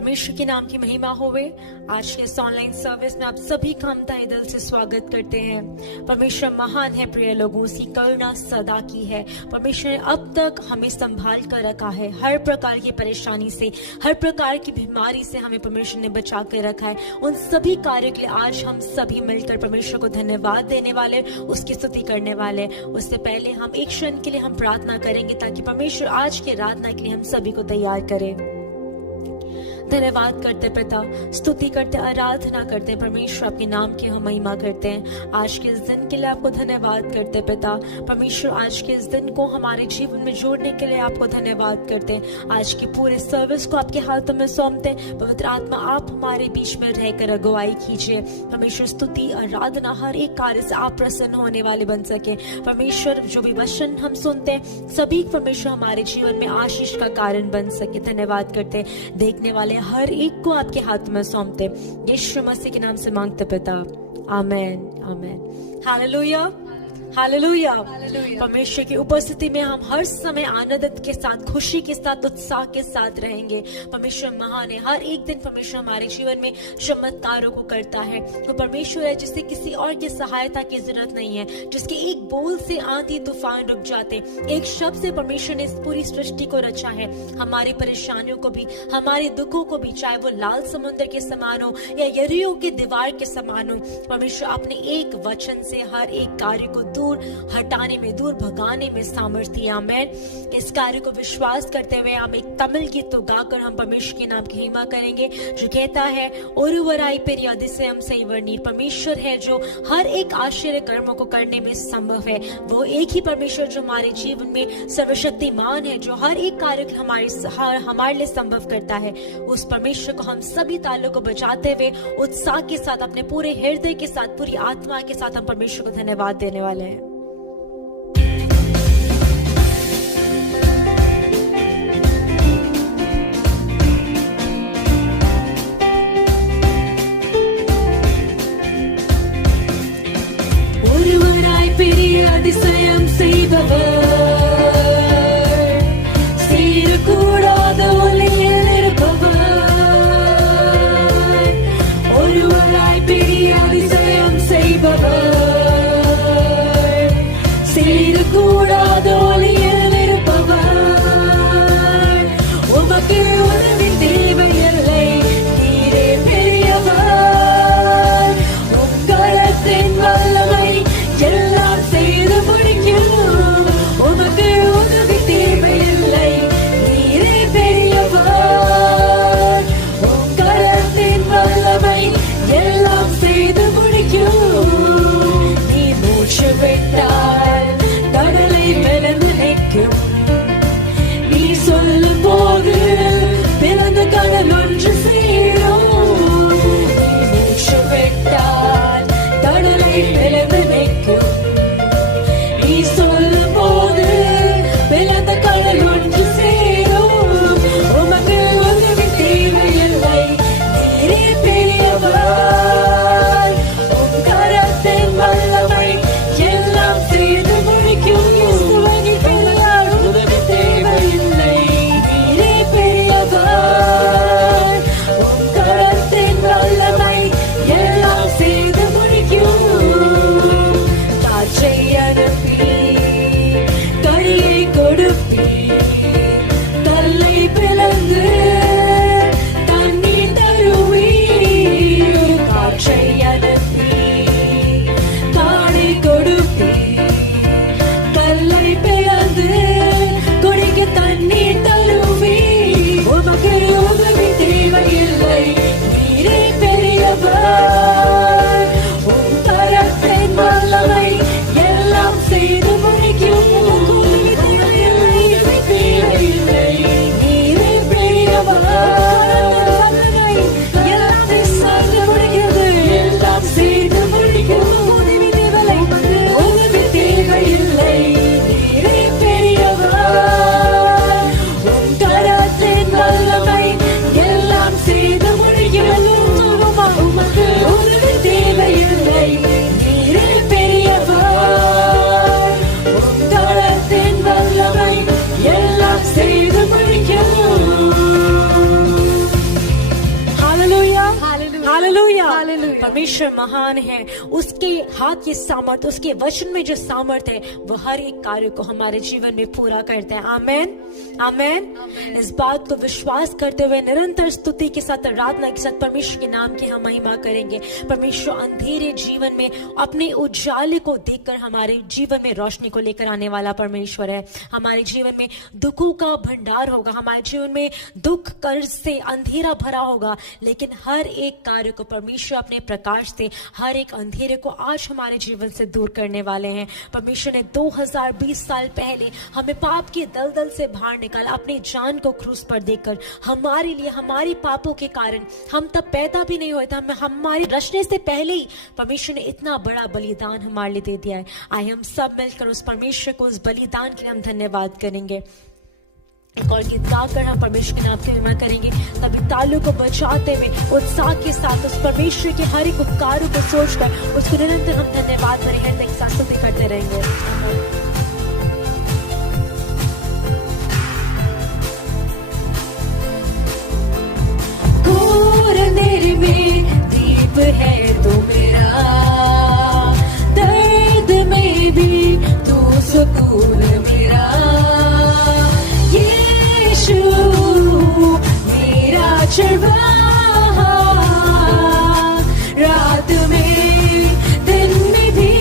परमेश्वर के नाम की महिमा होवे। आज के इस ऑनलाइन सर्विस में आप सभी का हम तहे दिल से स्वागत करते हैं। परमेश्वर महान है प्रिय लोगों, उसकी करुणा सदा की है। परमेश्वर ने अब तक हमें संभाल कर रखा है, हर प्रकार की परेशानी से, हर प्रकार की बीमारी से हमें परमेश्वर ने बचा कर रखा है। उन सभी कार्यों के लिए आज हम सभी मिलकर परमेश्वर को धन्यवाद देने वाले, उसकी स्तुति करने वाले। उससे पहले हम एक क्षण के लिए हम प्रार्थना करेंगे ताकि परमेश्वर आज की आराधना के लिए हम सभी को तैयार करे। धन्यवाद करते पिता, स्तुति करते, आराधना करते परमेश्वर, आपके नाम की हम महिमा करते हैं। आज के इस दिन के लिए आपको धन्यवाद करते पिता। परमेश्वर आज के इस दिन को हमारे जीवन में जोड़ने के लिए आपको धन्यवाद करते हैं। आज की पूरे सर्विस को आपके हाथों में सौंपते। पवित्र आत्मा आप हमारे बीच में रहकर अगुवाई कीजिए। परमेश्वर स्तुति, आराधना, हर एक कार्य से आप प्रसन्न होने वाले बन सके। परमेश्वर जो भी वचन हम सुनते हैं सभी परमेश्वर हमारे जीवन में आशीष का कारण बन सके। धन्यवाद करते, देखने वाले हर एक को आपके हाथ में सौंपते, यीशु मसीह के नाम से मांगते पिता, आमेन आमेन। Hallelujah hallelujah. परमेश्वर की उपस्थिति में हम हर समय आनंद के साथ, खुशी के साथ, उत्साह के साथ रहेंगे। परमेश्वर महान है। हर एक दिन परमेश्वर हमारे जीवन में चमत्कारों को करता है। तो परमेश्वर है जिसे किसी और की सहायता की जरूरत नहीं है, जिसके एक बोल से आंधी तूफान रुक जाते। एक शब्द से परमेश्वर ने इस पूरी सृष्टि को रचा है। हमारी परेशानियों को भी, हमारे दुखों को भी, चाहे वो लाल समुद्र के समान हो या यरीहो की दीवार के समान हो, परमेश्वर अपने एक वचन से हर एक कार्य को दूर हटाने में, दूर भगाने में सामर्थ्य। आमेन। इस कार्य को विश्वास करते हुए हम एक तमिल गीत तो गाकर हम परमेश्वर के नाम की महिमा करेंगे, जो कहता है, ओरुवराई पेरी अधिसयम सैवर्णी। परमेश्वर है जो हर एक आश्चर्य कर्मों को करने में संभव है। वो एक ही परमेश्वर जो हमारे जीवन में सर्वशक्तिमान है, जो हर एक कार्य हमारे लिए संभव करता है। उस परमेश्वर को हम सभी तालों को बचाते हुए उत्साह के साथ, अपने पूरे हृदय के साथ, पूरी आत्मा के साथ हम परमेश्वर को धन्यवाद देने वाले हैं। அதிசயம் செய்பவர், சீரக்கூடாத ஒளியில் இருப்பவர், ஒருவராய் பெரிய அதிசயம் செய்பவர், परमेश्वर महान है, उसके हाथ की सामर्थ, उसके वचन में जो सामर्थ है वो हर एक कार्य को हमारे जीवन में पूरा करते हैं। आमेन, आमेन। इस बात को विश्वास करते हुए निरंतर स्तुति के साथ, आराधना के साथ परमेश्वर के नाम की हम महिमा करेंगे। परमेश्वर अंधेरे जीवन में अपने उजाले को देखकर हमारे जीवन में रोशनी को लेकर आने वाला परमेश्वर है। हमारे जीवन में दुखों का भंडार होगा, हमारे जीवन में दुख कर्ज से अंधेरा भरा होगा, लेकिन हर एक कार्य को परमेश्वर अपने प्रकाश से, हर एक अंधेरे को आज हमारे जीवन से दूर करने वाले हैं। परमेश्वर ने 2020 साल पहले हमें पाप के दलदल से बाहर निकाला, अपनी जान को क्रूस पर देकर हमारे लिए, हमारी पापों के कारण हम तब पैदा भी नहीं हुए थे, हमारे रचने से पहले ही परमेश्वर ने इतना बड़ा बलिदान हमारे लिए दे दिया है। आइए हम सब मिलकर उस परमेश्वर को, उस बलिदान के लिए हम धन्यवाद करेंगे। एक और गीत गाकर हम परमेश्वर के नाम की महिमा करेंगे। तभी तालियों को बजाते हुए उत्साह के साथ उस परमेश्वर के हर एक उपकारों को सोचकर उसको निरंतर हम धन्यवाद करेंगे, एक साथ स्तुति करते रहेंगे। घोर अंधेरे में दीप है तू मेरा, दर्द में भी तू सुकून मेरा, यीशु मेरा चरवाहा, रात में दिन में भी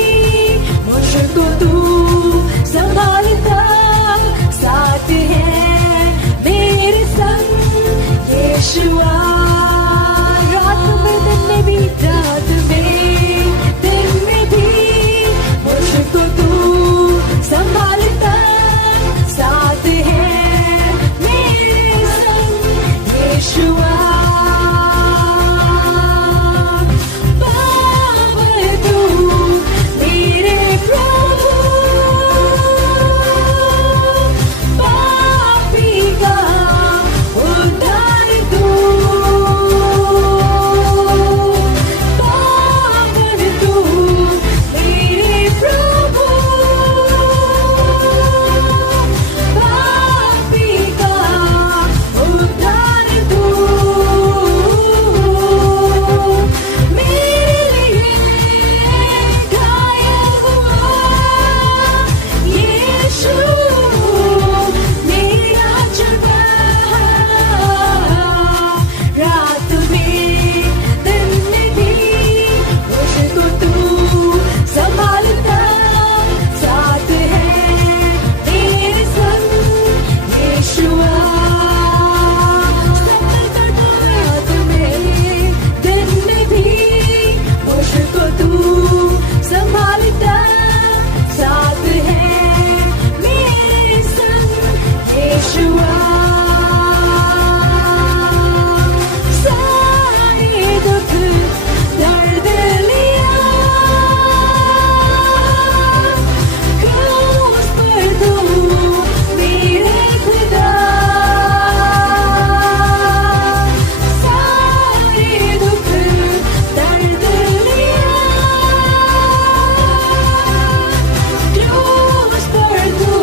मुझको तू संभालता, साथ है मेरे संग यीशुआ, रात में दिन में भी, रात में दिन में भी मुझको तू संभालता, साथ है मेरे संग यीशुआ। पावन तू मेरे प्रभु, पापी का उद्धार तू, पावन तू मेरे प्रभु, पापी का उद्धार तू, मेरे लिए घायल हुआ यीशु मेरा चरवाहा, रात में दिन में भी मुझको तू संभालता, साथ है मेरे संग यीशुआ। रात में दिन में भी मुझको तू संभालता, साथ है मेरे संग यीशुआ। सारे दुख दर्द लिया, क्रूस पर तू मेरे खुदा, सारे दुख दर्द लिया, क्रूस पर तू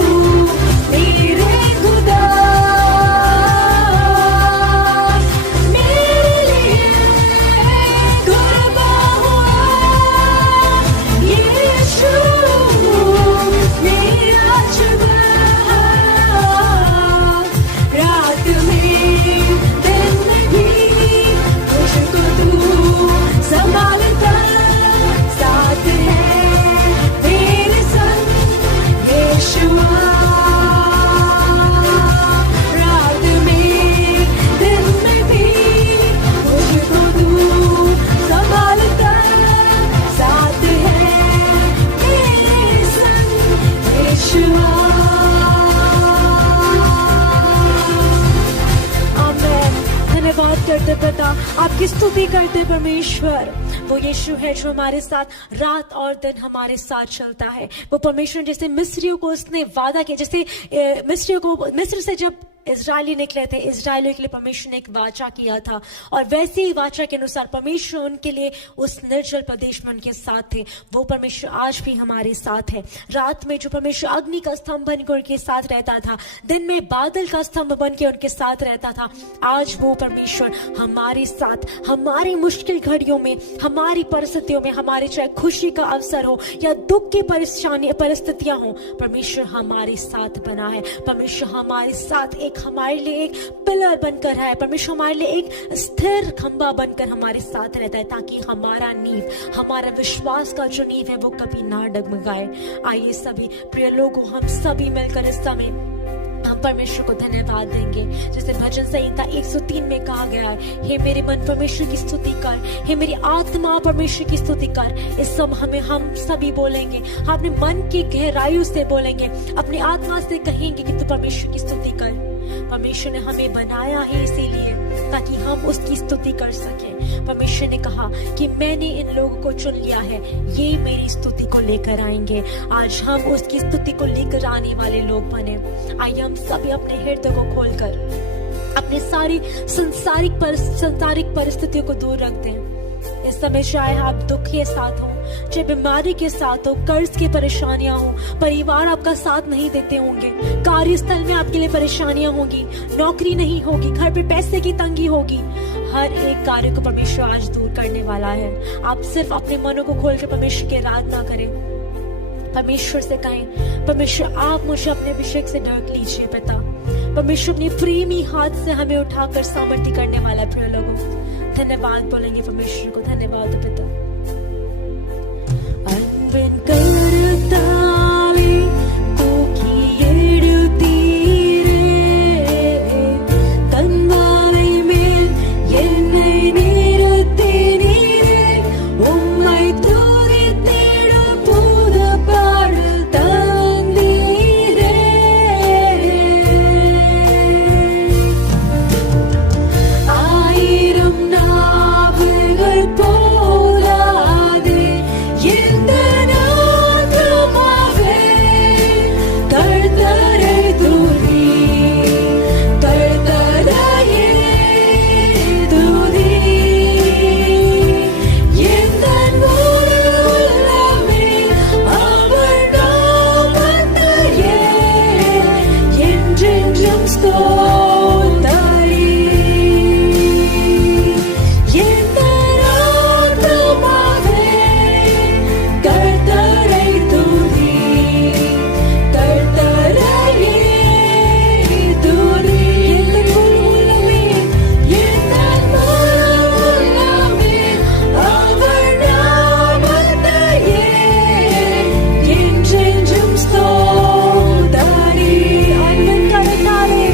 मेरे खुदा, मेरे लिए कुर्बान हुआ यीशु मेरा चरवाहा, रात में दिन में भी मुझको तू संभालता, साथ है मेरे संग यीशुआ। रात में दिन में भी मुझको तू संभालता, साथ है मेरे संग यीशुआ। आमेन। धन्यवाद करते पिता, आपकी स्तुति करते परमेश्वर। वो यीशु है जो हमारे साथ रात और दिन हमारे साथ चलता है। वो परमेश्वर जैसे मिस्रियों को उसने वादा किया, जैसे मिस्रियों को मिस्र से जब इजरायली निकले थे, इजरायलियों के लिए परमेश्वर ने एक वाचा किया था और वैसे ही वाचा के अनुसार परमेश्वर उनके लिए उस निर्जल प्रदेश में उनके साथ थे। वो परमेश्वर आज भी हमारे साथ है। रात में जो परमेश्वर अग्नि का स्तंभ बनकर उनके साथ रहता था, दिन में बादल का स्तंभ बन के उनके साथ रहता था, आज वो परमेश्वर हमारे साथ, हमारी मुश्किल घड़ियों में, हमारी परिस्थितियों में, हमारे चाहे खुशी का अवसर हो या दुख की परेशानी परिस्थितियां हो, परमेश्वर हमारे साथ बना है। परमेश्वर हमारे साथ हमारे लिए एक पिलर बनकर है। परमेश्वर हमारे लिए एक स्थिर खंबा बनकर हमारे साथ रहता है, ताकि हमारा नींव, हमारा विश्वास का जो नींव है वो कभी ना डगमगाए। आइए सभी प्रिय लोगों, हम सभी मिलकर इस समय हम परमेश्वर को धन्यवाद देंगे। जैसे भजन संहिता 103 में कहा गया है, हे मेरे मन परमेश्वर की स्तुति कर, हे मेरी आत्मा परमेश्वर की स्तुति कर। इस समय हमें हम सभी बोलेंगे, अपने मन की गहराइयों से बोलेंगे, अपनी आत्मा से कहेंगे कि तू परमेश्वर की स्तुति कर। परमेश्वर ने हमें बनाया है इसीलिए ताकि हम उसकी स्तुति कर सकें। परमेश्वर ने कहा कि मैंने इन लोगों को चुन लिया है, ये मेरी स्तुति को लेकर आएंगे। आज हम उसकी स्तुति को लेकर आने वाले लोग बने। आइए हम सभी अपने हृदय को खोलकर अपने सारी संसारिक परिस्थितियों को दूर रख दें। इस समय चाहे आप दुख के साथ हो, चाहे बीमारी के साथ हो, कर्ज की परेशानियां हो, परिवार आपका साथ नहीं देते होंगे, कार्यस्थल में आपके लिए परेशानियां होगी, नौकरी नहीं होगी, घर पे पैसे की तंगी होगी, हर एक कार्य को परमेश्वर आज दूर करने वाला है। आप सिर्फ अपने मनों को खोलकर परमेश्वर की आराधना करें, परमेश्वर से कहें, परमेश्वर आप मुझे अपने अभिषेक से ढक लीजिए पिता। परमेश्वर अपनी प्रेमी हाथ से हमें उठाकर सामर्थ्य करने वाला है। प्रिय लोगों, धन्यवाद बोलेंगे परमेश्वर को। धन्यवाद पिता। அன்பின் கருத்தாலே தூக்கி எடுத்தீரே, கன்மலை மேல் என்னை நிறுத்தினீரே, உம்மை துதித்திடும் புது பாடல் தந்தீரே. ஆயிரம் நாவுகள் போதாதே இந்த நாமமே, கர்த்தரை துதி, கர்த்தரையே துதி. எந்த முழு உள்ளமே அவர் நாமத்தையே என்றென்றும் ஸ்தோத்தரி. எந்த நாமமே, கர்த்தரை துதி, கர்த்தரையே துதி. எந்த உள்ளமே, எந்த உள்ளமே அவர் நாமத்தையே என்றென்றும் ஸ்தோத்தரி. அன்பின் கருத்தாலே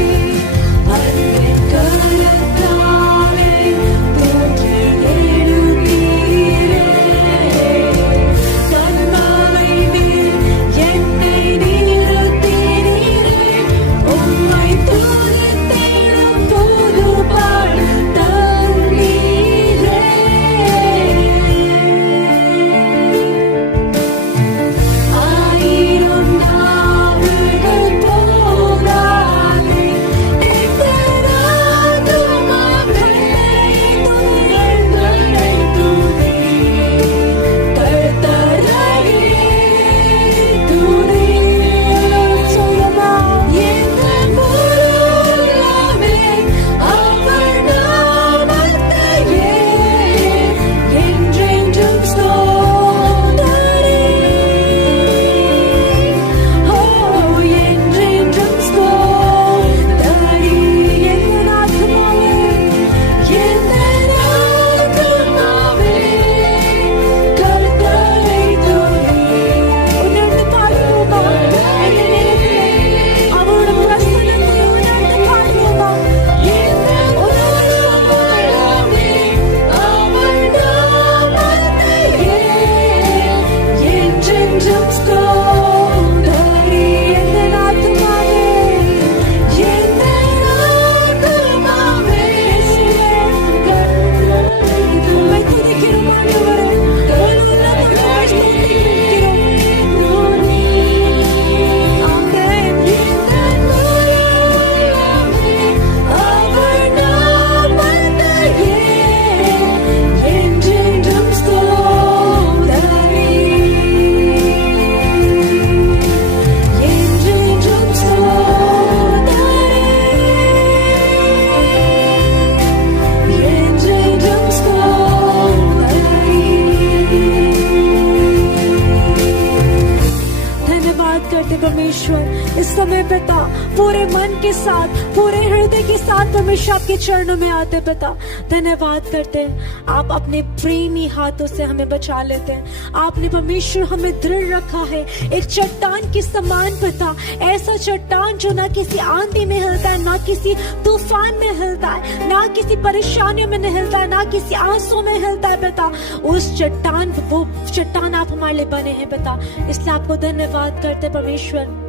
के साथ, पूरे हृदय के साथ परमेश्वर आपके चरणों में आते पिता। धन्यवाद करते हैं, आप अपने प्रेमी हाथों से हमें बचा लेते हैं। आपने परमेश्वर हमें दृढ़ रखा है एक चट्टान के समान पिता, ऐसा चट्टान जो ना किसी आंधी में हिलता है, ना किसी तूफान में हिलता है, ना किसी परेशानियों में हिलता है, ना किसी आंसू में हिलता है पिता। उस चट्टान, वो चट्टान आप हमारे लिए बने हैं पिता, इसलिए आपको धन्यवाद करते परमेश्वर।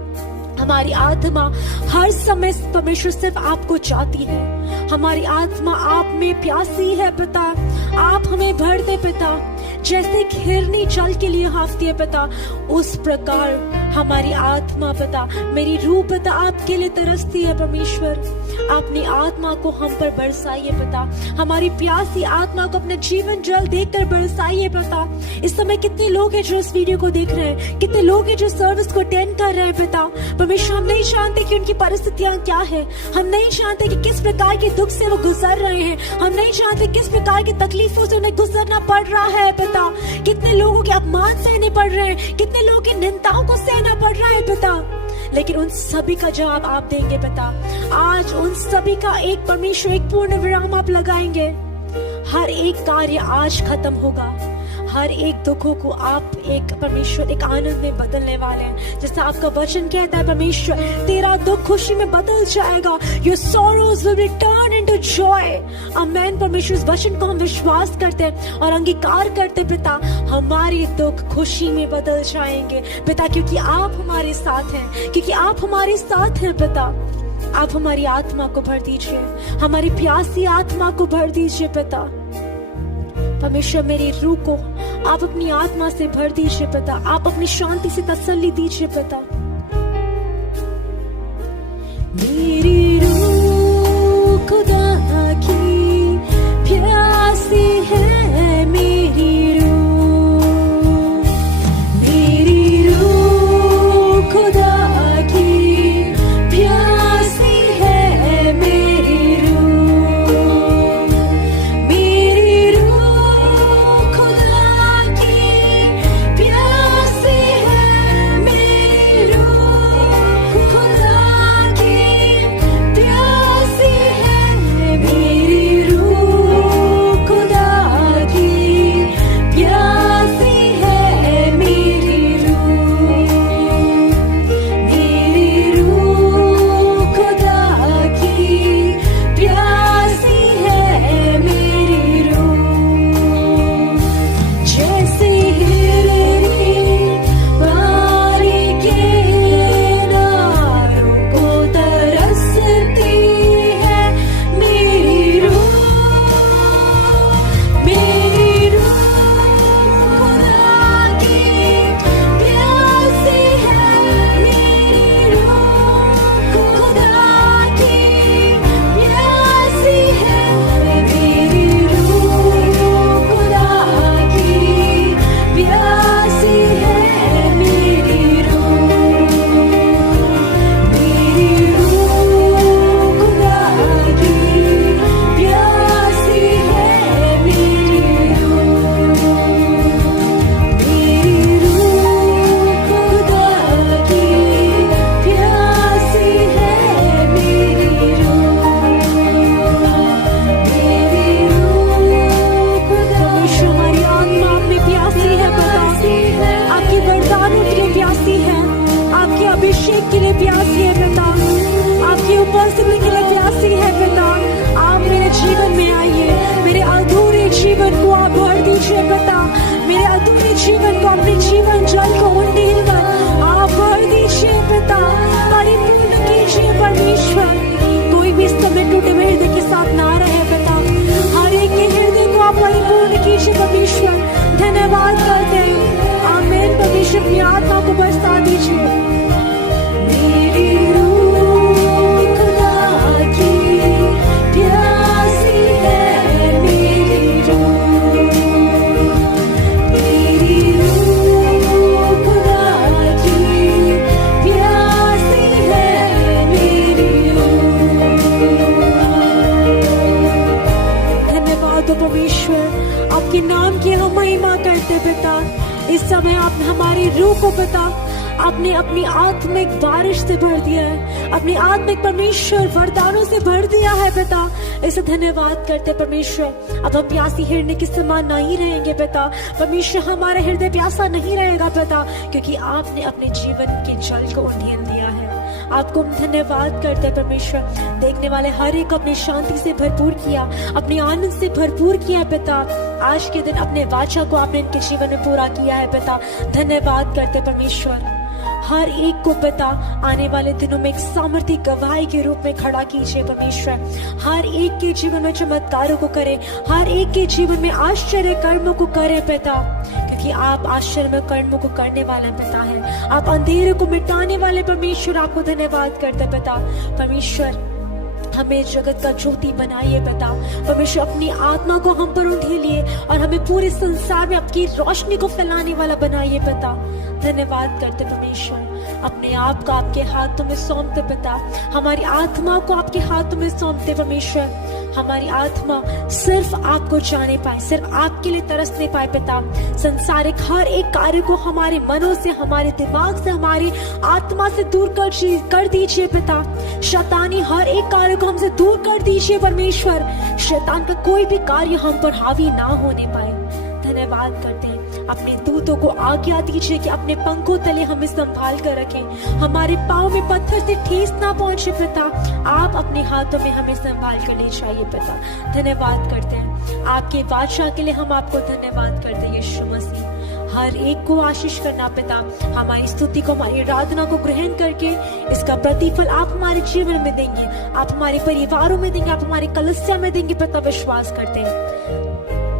हमारी आत्मा हर समय परमेश्वर सिर्फ आपको चाहती है, हमारी आत्मा आप में प्यासी है पिता। आप हमें भर दे पिता, जैसे एक हिरनी जल के लिए हाँफती है पिता, उस प्रकार हमारी आत्मा पिता, मेरी रूह पिता आपके लिए तरसती है परमेश्वर। अपनी आत्मा को हम पर बरसाइए पिता, हमारी प्यासी आत्मा को अपने जीवन जल देकर बरसाइए पिता। इस समय कितने लोग हैं जो इस वीडियो को देख रहे हैं, कितने लोग हैं जो सर्विस को अटेंड कर रहे हैं पिता। परमेश्वर, हम नहीं जानते कि उनकी परिस्थितियां क्या है, हम नहीं जानते कि किस प्रकार के दुख से वो गुजर रहे हैं, हम नहीं जानते किस प्रकार की तकलीफों से उन्हें गुजरना पड़ रहा है पिता। कितने लोगों के अपमान सहने पड़ रहे हैं, कितने लोगों की निंदाओं को सहना पड़ रहा है पिता, लेकिन उन सभी का जवाब आप देंगे पिता। आज उन सभी का एक परमेश्वर एक पूर्ण विराम आप लगाएंगे। हर एक कार्य आज खत्म होगा, हर एक दुखों को आप एक परमेश्वर एक आनंद में बदलने वाले हैं। जैसा आपका वचन कहता है परमेश्वर, तेरा दुख खुशी में बदल जाएगा। Your sorrows will be turned into joy. आमेन। परमेश्वर, इस वचन को हम विश्वास करते हैं और अंगीकार करते पिता, हमारे दुख खुशी में बदल जाएंगे पिता, क्योंकि आप हमारे साथ हैं, क्योंकि आप हमारे साथ हैं पिता। आप हमारी आत्मा को भर दीजिए, हमारी प्यासी आत्मा को भर दीजिए पिता। परमेश्वर, मेरी रूह को आप अपनी आत्मा से भर दीजिए पिता, आप अपनी शांति से तसल्ली दीजिए पिता। मेरी रूह खुदा की प्यासी है, मेरी रूह खुदा की प्यासी है, मेरी रूह जीवन को, अपने जीवन जल को उंडेल कर आप भर दीजिए पिता, परिपूर्ण कीजिए परमेश्वर। कोई भी समय टूटे हुए हृदय के साथ ना रहे पिता, हर एक के हृदय को आप परिपूर्ण कीजिए परमेश्वर। धन्यवाद करते हैं, आमीन। परमेश्वर अपनी आत्मा को बरसा दीजिए। परमेश्वर आपके नाम की हम महिमा करते पिता। इस समय आप हमारी रूह को पिता आपने अपनी आत्मिक बारिश से भर दिया है, अपनी आत्मिक परमेश्वर वरदानों से भर दिया है पिता। इसे धन्यवाद करते परमेश्वर। अब हम प्यासी हिरनी के समान नहीं रहेंगे पिता। परमेश्वर हमारा हृदय प्यासा नहीं रहेगा पिता, क्योंकि आपने अपने जीवन के जल को उंडेल दिया है। आपको हम धन्यवाद करते हैं परमेश्वर। देखने वाले हर एक अपनी शांति से भरपूर किया, अपनी आनंद से भरपूर किया है पिता। आज के दिन अपने वाचा को आपने इनके जीवन में पूरा किया है पिता। धन्यवाद करते हैं परमेश्वर। हर एक को पिता आने वाले दिनों में एक सामर्थ्य गवाही के रूप में खड़ा कीजिए परमेश्वर। हर एक के जीवन में चमत्कारों को करें, हर एक के जीवन में आश्चर्य कर्मों को करें पिता, क्योंकि आप आश्चर्य कर्मों को करने वाले पिता हैं। आप अंधेरे को मिटाने वाले परमेश्वर। आपको धन्यवाद करते पिता। परमेश्वर हमें जगत का ज्योति बनाइए पिता। परमेश्वर अपनी आत्मा को हम पर उंडेलिए और हमें पूरे संसार में आपकी रोशनी को फैलाने वाला बनाइए पिता। धन्यवाद करते परमेश्वर। अपने आप को आपके हाथों में सौंपते पिता। हमारी आत्मा को आपके हाथों में सौंपते परमेश्वर। हमारी आत्मा सिर्फ आपको जाने पाए, सिर्फ आपके लिए तरसने पाए पिता। संसारिक हर एक कार्य को हमारे मनों से, हमारे दिमाग से, हमारी आत्मा से दूर कर दीजिए पिता। शैतानी हर एक कार्य को हमसे दूर कर दीजिए परमेश्वर। शैतान का कोई भी कार्य हम पर हावी ना होने पाए। धन्यवाद करते हैं। अपने दूतों को आज्ञा दीजिए कि अपने पंखों तले हमें संभाल कर रखें, हमारे पाँव में पत्थर से ठेस ना पहुंचे पिता। आप अपने हाथों में हमें संभाल कर ले जाइए पिता। धन्यवाद करते हैं आपके वाचा के लिए। हम आपको धन्यवाद करते हैं यीशु मसीह। हर एक को आशीष करना पिता। हमारी स्तुति को, हमारी आराधना को ग्रहण करके इसका प्रतिफल आप हमारे जीवन में देंगे, आप हमारे परिवारों में देंगे, आप हमारे कलीसिया में देंगे पिता। विश्वास करते हैं।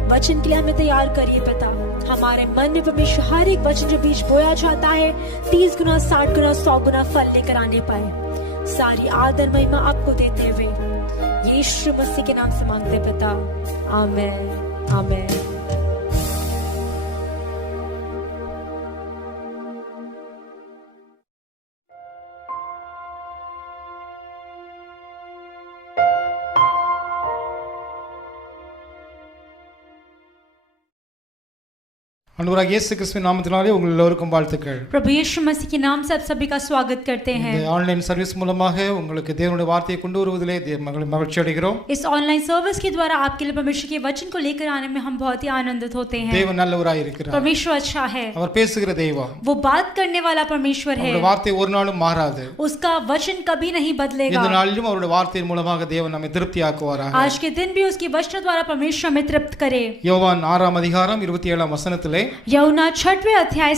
वचन के लिए हमें तैयार करिए पिता। हमारे मन में परमेश्वर हर एक वचन जो बीज बोया जाता है 30 गुना, 60 गुना, 100 गुना फल लेकर आने पाए। सारी आदर महिमा आपको देते हुए यीशु मसीह के नाम से मांगते पिता। आमीन, आमीन। ஆண்டவராகிய இயேசு கிறிஸ்துவின் நாமத்தினாலே உங்கள் எல்லோருக்கும் வாழ்த்துக்கள்। प्रभु यीशु मसीह के नाम से आप सभी का स्वागत करते हैं। இந்த ஆன்லைன் சர்வீஸ் மூலமாக உங்களுக்கு தேவனுடைய வார்த்தையை கொண்டு வருவதிலே மகிழ்ச்சி அடைகிறோம்। इस ऑनलाइन सर्विस के द्वारा आपके लिए परमेश्वर के वचन को लेकर आने में हम बहुत ही आनंदित होते हैं। தேவன் நல்லவராய் இருக்கிறார்। परमेश्वर अच्छा है। அவர் பேசுகிற தெய்வம்। वो बात करने वाला परमेश्वर है। அவருடைய வார்த்தை ஒரு நாளும் மாறாது। उसका वचन कभी नहीं बदलेगा। இந்த நாளிலும் அவருடைய வார்த்தையின் மூலமாக தேவன் நம்மை திருப்தியாக்குவாராக। आज के दिन भी उसके वचन द्वारा परमेश्वर हमें तृप्त करे। யோவான் 6 அதிகாரம் 27 வசனத்திலே यूहन्ना 6वें अध्याय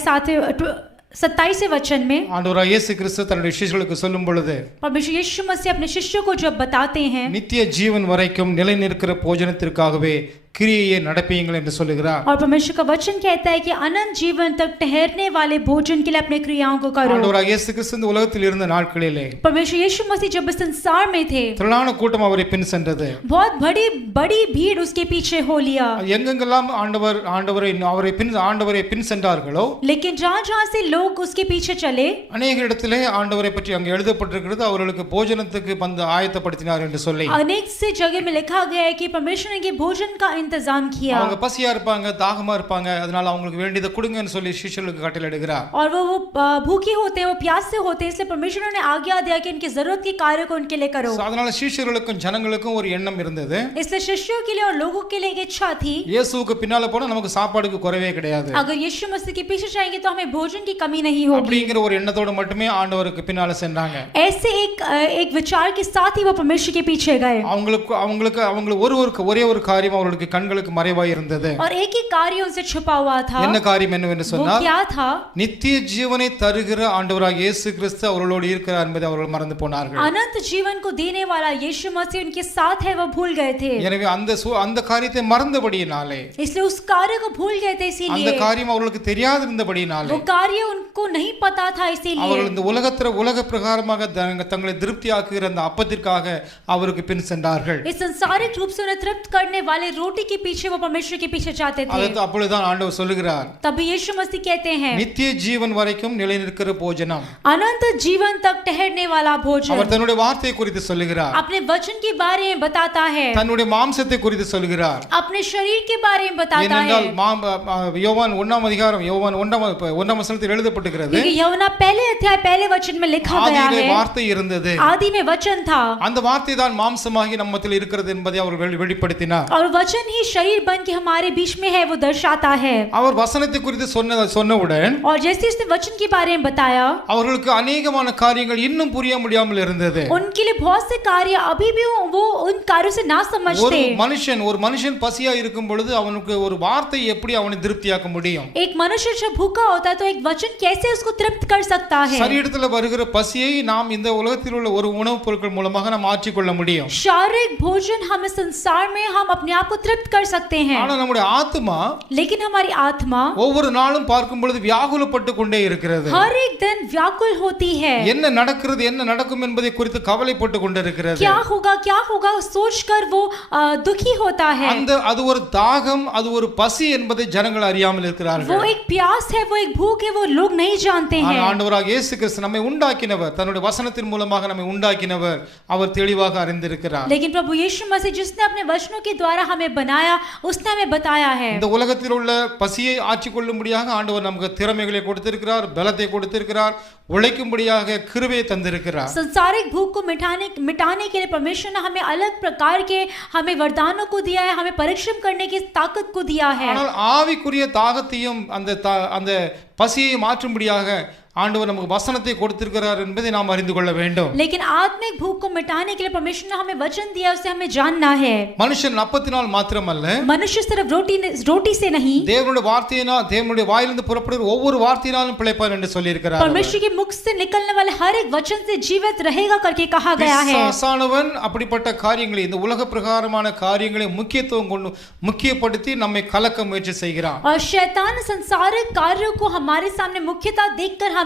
27वें वचन में ஆண்டவராகிய இயேசு கிறிஸ்து தன்னுடைய शिष्यர்களுக்கு சொல்லும் பொழுது परमेश्वर यीशु मसीह अपने शिष्यों को जब बताते हैं நித்திய ஜீவன் வரைக்கும் நிலை நிற்கிற போஜனத்திற்காகவே क्रिये நடப்பீங்கள் என்று சொல்லுகிறார்। और परमेश्वर का वचन कहता है कि अनंत जीवन तक ठहरने वाले भोजन के लिए अपने क्रियाओं को करो। ஆண்டவராகிய இயேசு கிறிஸ்து இந்த உலகத்தில் இருந்த நாட்களிலே परमेश्वर यीशु मसीह जब इस संसार में थे திரளான கூட்டம் அவரை பின் சென்றது। बहुत बड़ी भीड़ उसके पीछे हो लिया। எங்கெங்கெல்லாம் ஆண்டவரை பின் சென்றார்களோ लेकिन जहां से लोग उसके पीछे चले अनेक இடத்திலே ஆண்டவரை பற்றி அங்கே எழுதப்பட்டிருக்கிறது அவர்களுக்கு போஜனத்துக்கு வந்து ஆயத்தப்படுத்தினார் என்று சொல்லி। अनेक से जगह में लिखा गया है कि परमेश्वर ने भोजन का इंतजाम किया। அவங்க பசியா இருப்பாங்க, தாகமா இருப்பாங்க, அதனால அவங்களுக்கு வேண்டியதை கொடுங்கன்னு சொல்லி शिष्यர்களுக்கு கட்டளையிடுகிறார்। और वो भूखे होते हैं, वो प्यासे होते हैं, इसलिए परमेश्वर ने आज्ञा दिया कि इनकी जरूरत के कार्य को उनके लिए करो। அதனால शिष्यர்களுக்கும் ஜனங்களுக்கும் ஒரு எண்ணம் இருந்தது। इसलिए शिष्यों के लिए और लोगों के लिए एक इच्छा थी। இயேசுவுக்கு பின்னால போனா நமக்கு சாப்பாடுக்கு குறைவே கிடையாது। अगर यीशु मसीह के पीछे जाएंगे तो हमें भोजन की कमी नहीं होगी। அப்படிங்கிற ஒரு எண்ணத்தோட மட்டுமே ஆண்டவருக்கு பின்னால சென்றாங்க। ऐसे एक विचार के साथ ही वो परमेश्वर के पीछे गए। அவங்களுக்கு ஒரே ஒரு காரியம் அவர்களுக்கு கண்களுக்கு மறைவாய் இருந்தது। और एक ही कार्य उनसे छुपा हुआ था। என்ன காரியம் என்னவென்று சொன்னால் वो क्या था? நித்திய ஜீவனை தருகிற ஆண்டவராகிய இயேசு கிறிஸ்து அவர்களோடு இருக்கிறார் என்பதை அவர்கள் மறந்து போனார்கள்। अनंत जीवन को देने वाला यीशु मसीह उनके साथ है, वो भूल गए थे। எனவே அந்த காரியத்தை மறந்தபடியினாலே, इसलिए उस कार्य को भूल गए थे, इसीलिए அந்த காரியம் அவர்களுக்கு தெரியாதிருந்தபடியினாலே, वो कार्य उनको नहीं पता था, इसीलिए அவர்கள் இந்த உலக பிரகாரமாக தங்களை திருப்தியாக்குகிற அந்த அப்பத்திற்காக அவருக்கு பின் சென்றார்கள்। इस संसारिक रूप से उन्हें तृप्त करने वाले रोटी रोटी के पीछे वो परमेश्वर के पीछे जाते थे। அது அப்பொழுதுதான் ஆண்டவர் சொல்லுகிறார், तभी यीशु मसीह कहते हैं நித்திய ஜீவன் வரைக்கும் நிலைநிற்கிற போஜனம். अनंत जीवन तक ठहरने वाला भोजन। அவர் தன்னுடைய வார்த்தையை குறித்து சொல்லுகிறார், अपने वचन के बारे में बताता है, தன்னுடைய மாம்சத்தை குறித்து சொல்லுகிறார். अपने शरीर के बारे में बताता है। ஏனென்றால் யோவான் 1 அதிகாரம் யோவான் 1 வசனத்தில் எழுதப்பட்டிருக்கிறது, क्योंकि यूहन्ना पहले अध्याय पहले वचन में लिखा गया ஆதியிலே है, வார்த்தை இருந்தது, आदि में वचन था, அந்த வார்த்தை தான் மாம்சமாகி நம்மத்தில் இருக்கிறது என்பதை அவர் வெளிப்படுத்தினார். और वचन ही शरीर बन के हमारे बीच में है, वो दर्शाता है। அவர் வசனத்தை குறித்து சொன்னவுடன் और जैसे उसने वचन के बारे में बताया, அவர்களுக்கு अनेகமான காரியங்கள் இன்னும் புரிய முடியாமல் இருந்தது. उनके लिए बहुत से कार्य अभी भी वो उन कार्यों से ना समझते। ஒரு மனுஷன் பசியா இருக்கும் பொழுது அவனுக்கு ஒரு வார்த்தை எப்படி அவனை திருப்தியாக்க முடியும்? एक मनुष्य जब भूखा होता है तो एक वचन कैसे उसको तृप्त कर सकता है? சரீரத்தில் வருகிற பசியை நாம் இந்த உலகத்தில் உள்ள ஒரு உணவுப் பொருட்கள் மூலமாக நாம் மாற்றிக்கொள்ள முடியும். शारीरिक भोजन हम इस संसार में हम अपने आप को तृप्त कर सकते हैं, ஆனால் நம்முடைய ஆத்மா लेकिन हमारी आत्मा ஒவ்வொரு நாளும் பார்க்கும் பொழுது வியாகுலப்பட்டு கொண்டே இருக்கிறது. हर एक दिन व्याकुल होती है, என்ன நடக்கிறது என்ன நடக்கும் என்பதை குறித்து கவலைப்பட்டு கொண்டிருக்கிறது. क्या होगा सोचकर वो दुखी होता है। அது ஒரு தாகம், அது ஒரு பசி என்பதை ஜனங்கள் அறியாமல் இருக்கிறார்கள். वो एक प्यास है, वो एक भूख है, वो लोग नहीं जानते हैं। ஆண்டவராகிய இயேசு கிறிஸ்து நம்மை உண்டாக்கினவர், தன்னுடைய வசனத்தின் மூலமாக நம்மை உண்டாக்கினவர், அவர் தெளிவாக அறிந்திருக்கிறார். लेकिन प्रभु यीशु मसीह जिसने अपने वचनों के द्वारा हमें बनाया, उसने हमें बताया है। இந்த उலகத்தில் உள்ள பசியை ஆற்றிக் கொள்ளும்படியாக ஆண்டவர் நமக்கு திறமைகளை கொடுத்திருக்கிறார், பலத்தை கொடுத்திருக்கிறார், உழைக்கும்படியாக கிருபையை தந்திருக்கிறார். संसारिक भूख को मिटाने के लिए परमेश्वर ने हमें अलग प्रकार के हमें वरदानों को दिया है, हमें परिश्रम करने की ताकत को दिया है। ஆனால் ஆவிக்குரிய தாகத்தையும் அந்த பசியை மாற்றும்படியாக ஆண்டவர் நமக்கு வசனத்தை கொடுத்திருக்கிறார் என்பதை நாம் அறிந்து கொள்ள வேண்டும். लेकिन आत्मिक भूख को मिटाने के लिए परमेश्वर ने हमें वचन दिया, उसे हमें जानना है। மனுஷன் அப்பத்தினால் மாத்திரமல்ல, मनुष्य सिर्फ रोटी से नहीं, தேவனுடைய வார்த்தையினால், தேவனுடைய வாயிலிருந்து புறப்படுகிற ஒவ்வொரு வார்த்தையினாலும் பிழைப்பார் என்று சொல்லி இருக்கிறார். परमेश्वर के मुख से निकलने वाले हर एक वचन से जीवित रहेगा करके कहा गया है। பிசாசானவன் அப்படிப்பட்ட காரியங்களை, இந்த உலக பிரகாரமான காரியங்களை முக்கியப்படுத்தி நம்மை கலக்க முயற்சி செய்கிறான். और शैतान संसारिक कार्यों को हमारे सामने मुख्यता देखकर हमें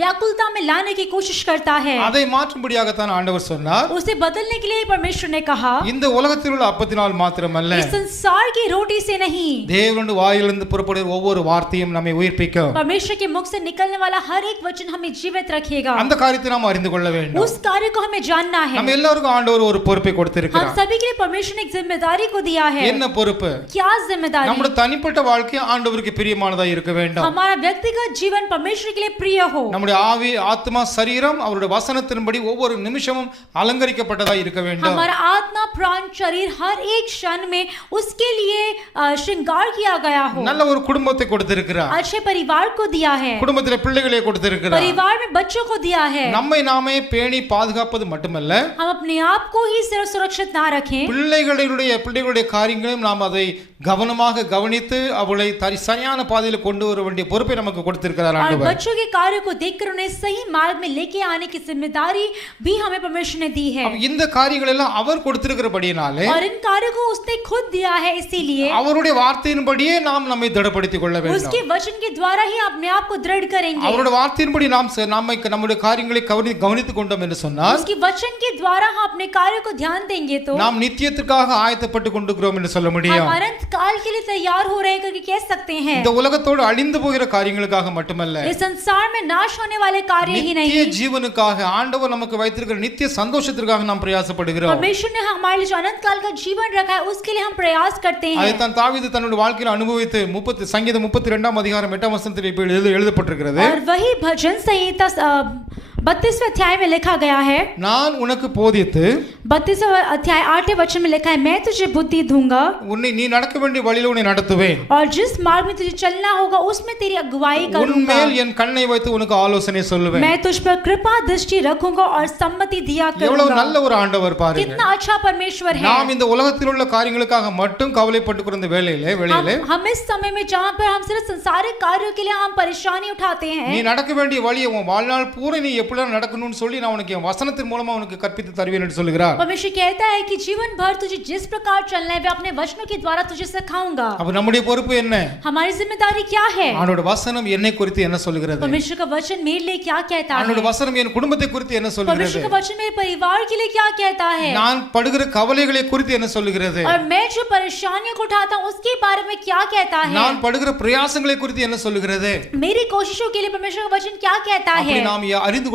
व्याकुलता में लाने की कोशिश करता है। அதை மாற்றும்படியாக தான் ஆண்டவர் சொன்னார், उसे बदलने के लिए परमेश्वर ने कहा, இந்த உலகத்தில் உள்ள அப்பத்தினால் மாத்திரமல்ல, इस संसार की रोटी से नहीं, தேவனுடைய வாயிலிருந்து புறப்படுகிற ஒவ்வொரு வார்த்தையும் நம்மை உயிர்ப்பிக்கும். परमेश्वर के मुख से निकलने वाला हर एक वचन हमें जीवित रखेगा। அந்த காரியத்தை நாம் அறிந்து கொள்ள வேண்டும். उस कार्य को हमें जानना है। நம்ம எல்லாருக்கும் ஆண்டவர் ஒரு பொறுப்பை हम கொடுத்திருக்கிறார். सभी के लिए परमेश्वर ने एक जिम्मेदारी को दिया है। என்ன பொறுப்பு? क्या जिम्मेदारी? நம்முடைய தனிப்பட்ட வாழ்க்கை ஆண்டவருக்கு பிரியமானதா இருக்க வேண்டும். हमारा व्यक्तिगत जीवन परमेश्वर के लिए प्रिय हो। நம்முடைய ஆவி, ஆத்மா, சரீரம் அவருடைய வசனத்தின்படி ஒவ்வொரு நிமிஷமும் அலங்கரிக்கப்பட்டதா இருக்க வேண்டும். हमारा आत्मा, प्राण, शरीर हर एक क्षण में उसके लिए श्रृंगार किया गया हो। நல்ல ஒரு குடும்பத்தை கொடுத்திருக்கிறார். अच्छे परिवार को दिया है। குடும்பத்திலே பிள்ளைகளை கொடுத்திருக்கிறார். परिवार में बच्चों को दिया है। நம்மை நாமே பேணி பாதுகாப்பது மட்டுமல்ல, हम अपने आप को ही सिर्फ सुरक्षित ना रखें, பிள்ளைகளுடைய காரியங்களையும் நாம் அதை கவனமாக கவனித்து அவளை சரியான பாதையில் கொண்டு வர வேண்டிய பொறுப்பை நமக்கு கொடுத்திருக்கிறார் और ஆண்டவர். बच्चों के कार्य को देखकर उन्हें सही मार्ग में लेके आने की जिम्मेदारी भी हमें परमेश्वर ने दी है। இந்த காரியங்கள் எல்லாம் அவர் கொடுத்திருக்கிறபடியாலே, और इन कार्यों को उसने खुद दिया है, इसीलिए அவருடைய வார்த்தையின்படியே நாம் நம்மை திடப்படுத்திக் கொள்ள வேண்டும். उसके वचन के द्वारा ही अपने आप को दृढ़ करेंगे। அவருடைய வார்த்தையின்படி நம்முடைய காரியங்களை கவனித்துக் கொண்டோம் என்று சொன்னால், उसके वचन के द्वारा हम अपने कार्य को ध्यान देंगे तो நாம் நித்தியத்துக்காக ஆயத்தப்பட்டு கொண்டிருக்கிறோம் என்று சொல்ல முடியும். हम अनंत काल के लिए तैयार हो रहे हैं करके कह सकते हैं। இந்த உலகத்தோடு அழிந்து போகிற காரியங்களுக்காக மட்டுமல்ல, इस संसार में नाश होने वाले कार्य ही नहीं, நித்திய ஜீவனுக்காக ஆண்டவர் நமக்கு வைத்திருக்கிற நித்திய சந்தோஷத்திற்காக நாம் பிரயாசப்படுகிறோம். परमेश्वर ने हमारे लिए जो अनंत काल का जीवन रखा है उसके लिए हम प्रयास करते हैं। அதைத்தான் தாவீது தன்னுடைய வாழ்க்கையில் அனுபவித்து சங்கீதம் 32 அதிகாரம் 8 வசனத்தில் எழுதப்பட்டிருக்கிறது. और वही भजन संहिता 32वें अध्याय में लिखा गया है, நான் उனக்கு போதித்து 32वें अध्याय 8वें वचन में लिखा है, मैं तुझे बुद्धि दूंगा நீ நடக்க வேண்டிய வழியில உன்னை நடத்துவேன், और जिस मार्ग में तुझे चलना होगा उसमें तेरी अगुवाई करूंगा, உன்மேல் என் கண்ணை வைத்து உனக்கு ஆலோசனை சொல்லுவேன். मैं तुझ पर कृपा दृष्टि रखूंगा और सम्मति दिया எவ்வளவு करूंगा। நல்ல ஒரு ஆண்டவர் பாருங்க. कितना अच्छा परमेश्वर है। நாம் இந்த உலகத்தில் உள்ள காரியங்களுக்காக மட்டும் கவலைப்பட்டு இந்த வேளையிலே हम इस समय में जहाँ पर हम सिर्फ संसारिक कार्यों के लिए हम परेशानी उठाते நீ हैं, நடக்க வேண்டிய வழியை உன் வாழ்நாள் பூரா நீ எப்படி எப்படிலாம் நடக்கணும்னு சொல்லி நான் உனக்கு என் வசனத்தின் மூலமா உனக்கு கற்பித்து தருவேன் என்று சொல்கிறார். परमेश्वर कहता है कि जीवन भर तुझे जिस प्रकार चलना है मैं अपने वचनों के द्वारा तुझे सिखाऊंगा। அப்ப நம்முடைய பொறுப்பு என்ன? हमारी जिम्मेदारी क्या है? ஆண்டவருடைய வசனம் என்னை குறித்து என்ன சொல்கிறது? परमेश्वर का वचन मेरे लिए क्या कहता है? ஆண்டவருடைய வசனம் என் குடும்பத்தை குறித்து என்ன சொல்கிறது? परमेश्वर का वचन मेरे परिवार के लिए क्या कहता है? நான் படுகிற கவலைகளை குறித்து என்ன சொல்கிறது? और मैं जो परेशानियों को उठाता हूँ उसके बारे में क्या कहता है? நான் படுகிற பிரயாசங்களை குறித்து என்ன சொல்கிறது? मेरी कोशिशों के लिए परमेश्वर का वचन क्या कहता है? அப்படி நாம் அறிந்து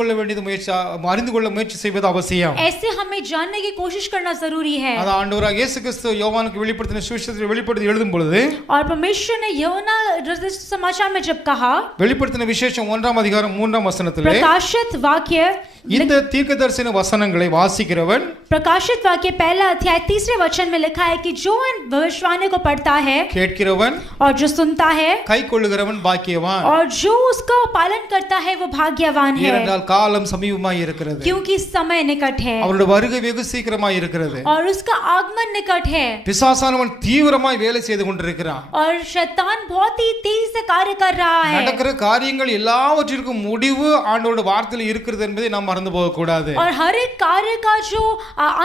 கொள்ள முயற்சி செய்வது அவசியம். ऐसे हमें जानने की कोशिश करना जरूरी है। அது ஆண்டவராகிய இயேசு கிறிஸ்து யோவானுக்கு வெளிப்படுத்தின சுவிசேஷத்தில் வெளிப்படுத்தி எழுதும் பொழுது और परमेश्वर ने यूहन्ना समाचार में जब कहा வெளிப்படுத்தின விசேஷம் 1ஆம் அதிகாரம் 3ஆம் வசனத்திலே प्रकाशित वाक्य இந்த தீர்க்கதரிசன வசனங்களை வாசிக்கிறவன் प्रकाशित वाक्य पहला अध्याय 3 वचन में लिखा है कि जो इन भविष्यवाणी को पढ़ता है கேட்கிறவன் और जो सुनता है கைக்கொள்ளுகிறவன் பாக்கியவான் और जो उसका पालन करता है वो भाग्यवान है ஏனென்றால் காலம் சமீபமாய் இருக்கிறது क्योंकि समय निकट है அவருடைய வருகை வெகு சீக்கிரமாய் இருக்கிறது और उसका आगमन निकट है। பிசாசானவன் தீவிரமாய் வேலை செய்து கொண்டிருக்கிறான் और शैतान बहुत ही तेजी से कार्य कर रहा है। நடக்கிற காரியங்கள் எல்லாவற்றிற்கும் முடிவு ஆண்டவருடைய வார்த்தையில் இருக்கிறது என்பதை நாம் மறந்து போக கூடாது। और हर एक कार्य का जो